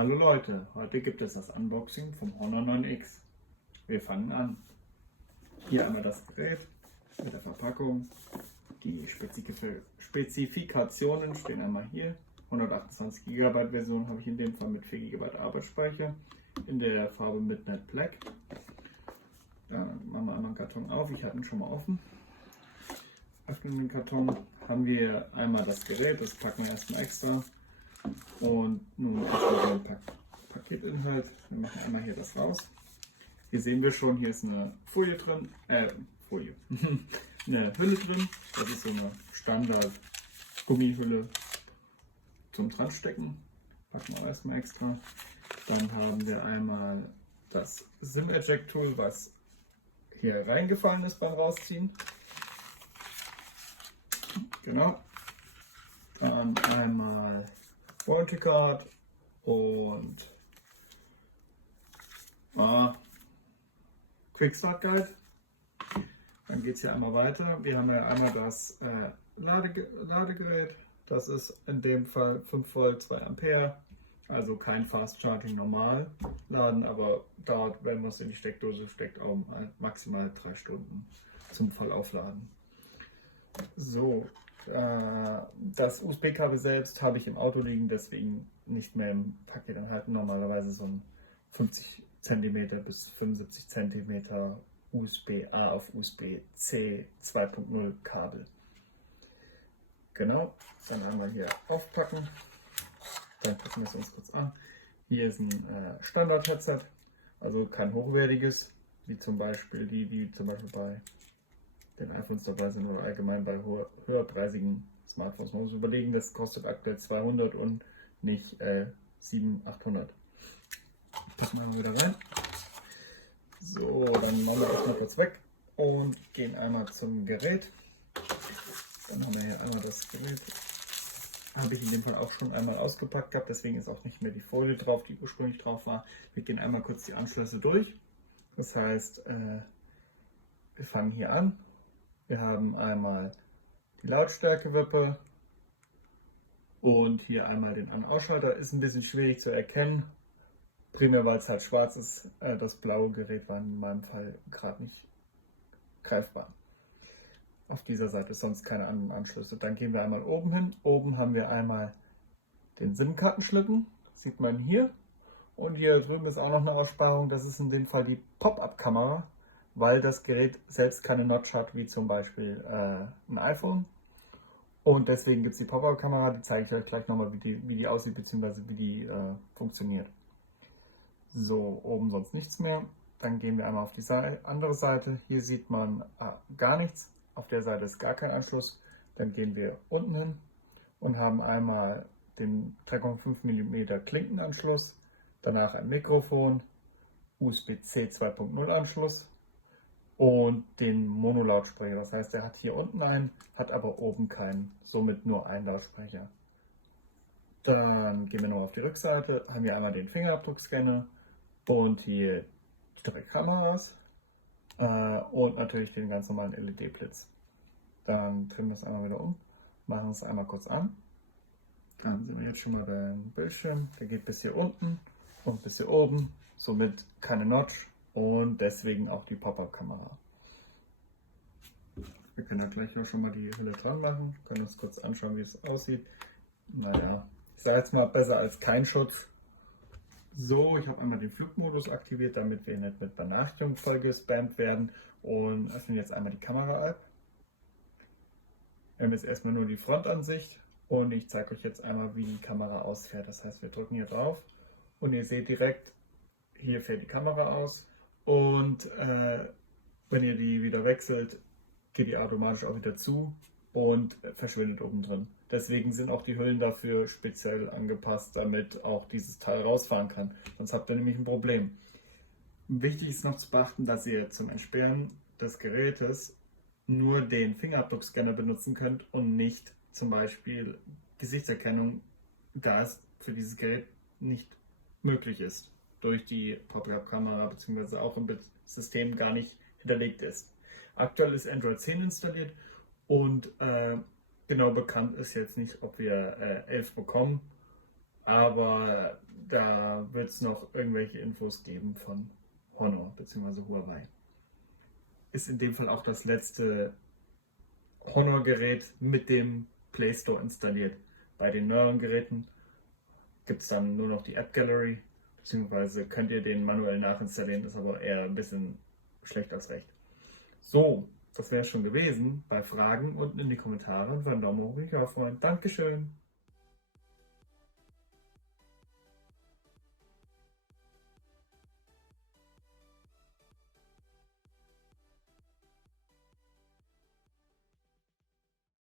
Hallo Leute, heute gibt es das Unboxing vom Honor 9X. Wir fangen an. Hier einmal das Gerät mit der Verpackung. Die Spezifikationen stehen einmal hier. 128 GB Version habe ich in dem Fall mit 4 GB Arbeitsspeicher in der Farbe Midnight Black. Dann machen wir einmal den Karton auf. Ich hatte ihn schon mal offen. Öffnen den Karton, haben wir einmal das Gerät, das packen wir erstmal extra. Und nun öffnen wir den Paketinhalt. Wir machen einmal hier das raus. Hier sehen wir schon, hier ist eine Folie drin, eine Hülle drin. Das ist so eine Standard Gummihülle zum Dranstecken. Packen wir erstmal extra. Dann haben wir einmal das SIM-Eject-Tool, was hier reingefallen ist beim Rausziehen. Genau. Dann einmal Warranty Card und Quick Start Guide. Dann geht es hier einmal weiter. Wir haben ja einmal das Ladegerät. Das ist in dem Fall 5 Volt, 2 Ampere. Also kein Fast Charging normal laden, aber dauert, wenn man es in die Steckdose steckt, auch maximal 3 Stunden zum Vollaufladen. So, das USB-Kabel selbst habe ich im Auto liegen, deswegen nicht mehr im Paket enthalten. Normalerweise so ein 50 cm bis 75 cm USB-A auf USB-C 2.0 Kabel. Genau, dann einmal hier aufpacken. Dann packen wir es uns kurz an. Hier ist ein Standard-Headset, also kein hochwertiges, wie zum Beispiel die zum Beispiel bei den iPhones dabei sind oder allgemein bei höherpreisigen Smartphones. Man muss überlegen, das kostet aktuell 200 und nicht 700, 800. Packen wir mal wieder rein. So, dann machen wir das mal kurz weg und gehen einmal zum Gerät. Dann haben wir hier einmal das Gerät. Habe ich in dem Fall auch schon einmal ausgepackt gehabt, deswegen ist auch nicht mehr die Folie drauf, die ursprünglich drauf war. Wir gehen einmal kurz die Anschlüsse durch. Das heißt, wir fangen hier an. Wir haben einmal die Lautstärkewippe und hier einmal den An- und Ausschalter. Ist ein bisschen schwierig zu erkennen, primär weil es halt schwarz ist. Das blaue Gerät war in meinem Fall gerade nicht greifbar. Auf dieser Seite sonst keine anderen Anschlüsse. Dann gehen wir einmal oben hin. Oben haben wir einmal den SIM-Kartenschlitten, sieht man hier. Und hier drüben ist auch noch eine Aussparung, das ist in dem Fall die Pop-Up-Kamera, weil das Gerät selbst keine Notch hat, wie zum Beispiel ein iPhone. Und deswegen gibt es die Pop-Up-Kamera, die zeige ich euch gleich nochmal, wie die aussieht bzw. wie die funktioniert. So, oben sonst nichts mehr. Dann gehen wir einmal auf die andere Seite. Hier sieht man gar nichts. Auf der Seite ist gar kein Anschluss. Dann gehen wir unten hin und haben einmal den 3,5 mm Klinkenanschluss, danach ein Mikrofon, USB-C 2.0 Anschluss und den Mono-Lautsprecher. Das heißt, er hat hier unten einen, hat aber oben keinen, somit nur einen Lautsprecher. Dann gehen wir noch auf die Rückseite, haben wir einmal den Fingerabdruckscanner und hier die 3 Kameras und natürlich den ganz normalen LED-Blitz. Dann drehen wir es einmal wieder um, machen es einmal kurz an. Dann sehen wir jetzt schon mal den Bildschirm, der geht bis hier unten und bis hier oben, somit keine Notch und deswegen auch die Pop-Up-Kamera. Wir können da gleich auch schon mal die Hülle dran machen, können uns kurz anschauen, wie es aussieht. Naja, ich sage jetzt mal besser als kein Schutz. So, ich habe einmal den Flugmodus aktiviert, damit wir nicht mit Benachrichtigungen voll gespammt werden und öffnen jetzt einmal die Kamera-App. Wir haben jetzt erstmal nur die Frontansicht und ich zeige euch jetzt einmal, wie die Kamera ausfährt. Das heißt, wir drücken hier drauf und ihr seht direkt, hier fährt die Kamera aus und wenn ihr die wieder wechselt, geht die automatisch auch wieder zu und verschwindet oben drin. Deswegen sind auch die Hüllen dafür speziell angepasst, damit auch dieses Teil rausfahren kann. Sonst habt ihr nämlich ein Problem. Wichtig ist noch zu beachten, dass ihr zum Entsperren des Gerätes nur den Fingerabdruckscanner benutzen könnt und nicht zum Beispiel Gesichtserkennung, da es für dieses Gerät nicht möglich ist, durch die Pop-Up-Kamera bzw. auch im System gar nicht hinterlegt ist. Aktuell ist Android 10 installiert und genau bekannt ist jetzt nicht, ob wir 11 bekommen. aber da wird es noch irgendwelche Infos geben von Honor bzw. Huawei. Ist in dem Fall auch das letzte Honor-Gerät mit dem Play Store installiert. Bei den neueren Geräten gibt es dann nur noch die App Gallery, beziehungsweise könnt ihr den manuell nachinstallieren, ist aber eher ein bisschen schlecht als recht. So, das wäre schon gewesen. Bei Fragen unten in die Kommentare und einen Daumen hoch, ich auch freuen. Dankeschön.